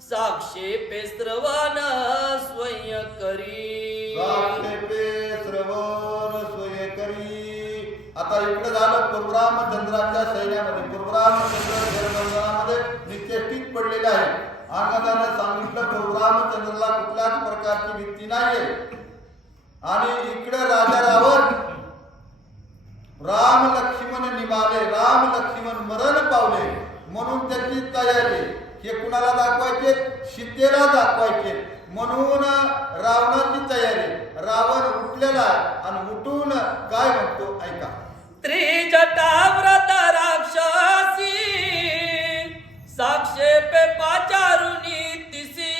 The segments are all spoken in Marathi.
साक्षेपे श्रवण स्वय करी. साक्षेपे श्रवण स्वय करी. आता इकडे झालं चंद्राच्या सैन्यामध्ये. चंद्रामध्ये पडलेले आहे. आगादानं सांगितलं पूर्वराम चंद्राला कुठल्याच प्रकारची भीती नाहीये. आणि इकडे राजा रावण राम लक्ष्मण निभाले राम लक्ष्मण मरण पावले. म्हणून त्याची तयारी. हे कुणाला दाखवायचे? सीतेला दाखवायचे. म्हणून रावणाची तयारी. रावण उठलेला आणि उठून काय म्हणतो? ऐका. त्रिजटाव्रत राक्षसी साक्षेपे पाचारुनी तिसी.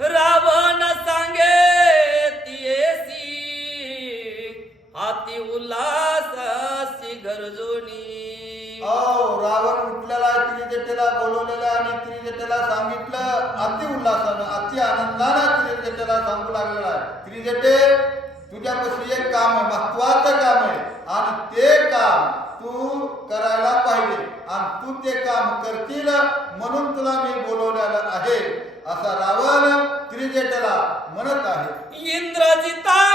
रावण सांगे तियेसी हाती उल्हासासी त्रिजटेला बोलवलेला आहे आणि त्रिजटेला सांगितलं. अति उल्हासानं अति आनंदानं त्रिजटेला सांगू लागलेला आहे. त्रिजटे तुझ्यापाशी एक काम आहे महत्वाचं काम आहे. आणि ते काम तू करायला पाहिजे. आणि तू ते काम करतील म्हणून तुला मी बोलवलेलं आहे. असा रावण त्रिजेटला म्हणत आहे. इंद्रजिता!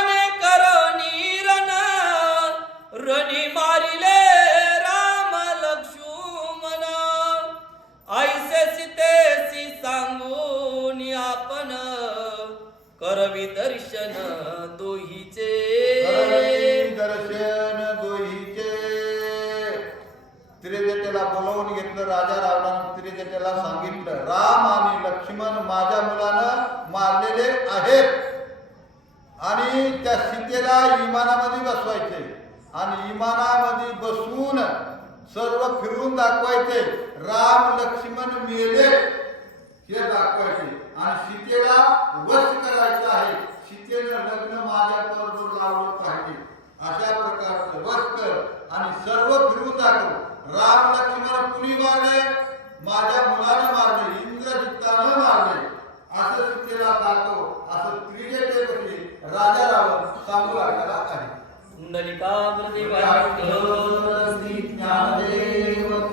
पावन करवी दर्शन दोहीचे. दर्शन दोहीचे. त्रिदेतेला बोलवून घेतलं राजा रावणानं त्रिदेतेला सांगितलं राम आणि लक्ष्मण माझ्या मुलानं मारलेले आहेत. आणि त्या सीतेला विमानामध्ये बसवायचे आणि विमानामध्ये बसून सर्व फिरून दाखवायचे राम लक्ष्मण मेले. हे दाखवायचे. आणि सीतेला वश करायचं आहे. सीतेनं लग्न माझ्या बरोबर लावलं पाहिजे. अशा प्रकारचं वश कर आणि सर्व फिरून दाखव राम लक्ष्मण कुणी मारले? माझ्या मुलाने मारले इंद्रजितानं मारले. असं सीतेला दाखव असं त्रिजेचे राजा रावण सांगू लागला आहे.